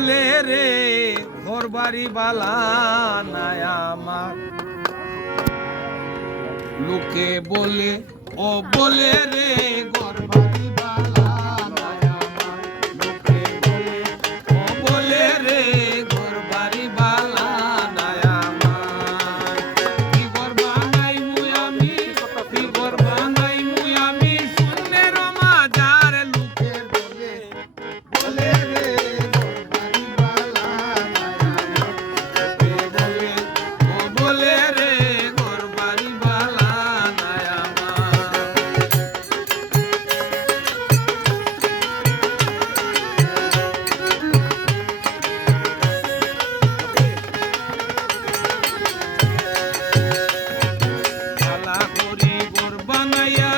বলে রে ঘর বাড়ি বালা নাই আমার লোকে বলে ও বলে রে ঘর বাড়ি বালা নাই আমার লোকে বলে ও বলে রে ঘর বাড়ি বালা নাই আমার কি ঘর বানাই মুই আমি কি ঘর বানাই মুই আমি শূন্যের মাঝার লোকে বলে বলে রে ঘর বাড়ি বালা নাই আমার লোকে বলে ও বলে রে ঘর বাড়ি বালা নাই আমার বালা করি ঘর বানাইয়া